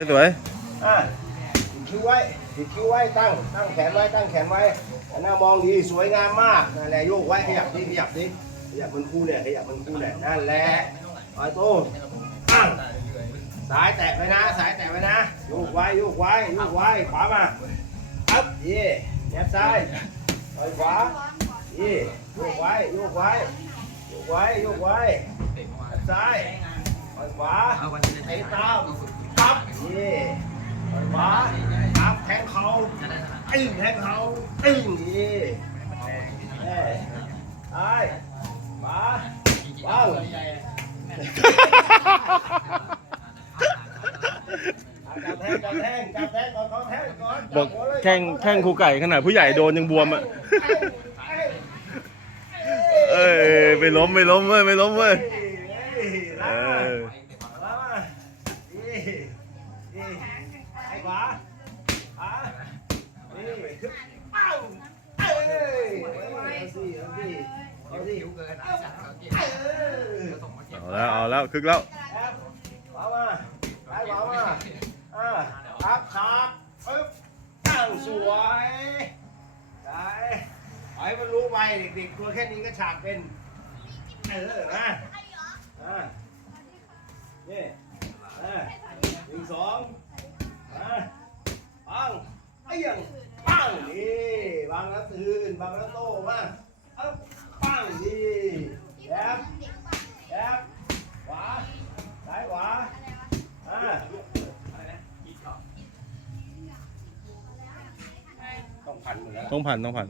สวยอะติดคิ้วไว้ติดคิ้วไว้ตั้งตั้งแขนไว้ตั้งแขนไว้หน้ามองดีสวยงามมากนั่นแหละโยกไว้ขยับดิขยับดิขยับมันคู่เนี่ยขยับมันคู่เนี่ยนั่นแหละปล่อยตัวตั้งสายแตะไว้นะสายแตะไว้นะโยกไว้โยกไว้โยกไว้ขวามาอัพเย่แนบซ้ายปล่อยขวาเย่โยกไว้โยกไว้โยกไว้โยกไว้แนบซ้ายปล่อยขวาเตะตาม ปั๊บเย่ปล่อยขวาปั๊บแทงเขาตึ้งแทงเขาตึ้งเย่แน่ซ้ายขวาว้าวจับแทงจับแทงจับแทงก่อนเขาแทงก่อนบอกแข่งแข่งครูไก่ขนาดผู้ใหญ่โดนยังบวมอะ เอ้ยไม่ล้มไม่ล้มเว้ยไม่ล้มเว้ยเออไอ้ ขวาขวานี่เอ้าเอ้ยเอาสิเอาสิเอาสิเออเอาแล้วเอาแล้วคึกแล้วแอบขวามาซ้ายขวามาอ่าครับครับปึ๊บตั้งสวยได้ไอ้มันรู้ไปเด็กๆตัวแค่นี้ก็ฉากเป็นเออมาอ่านี่อ่าหนึ่งสองอ่าปัง ไอ้ยงปังนี่บางละตื่นบางละโตมาเอาปังนี่แอบแอบขวาซ้ายขวาอ่าต้องพันหมดแล้วต้องผ่านต้องผ่าน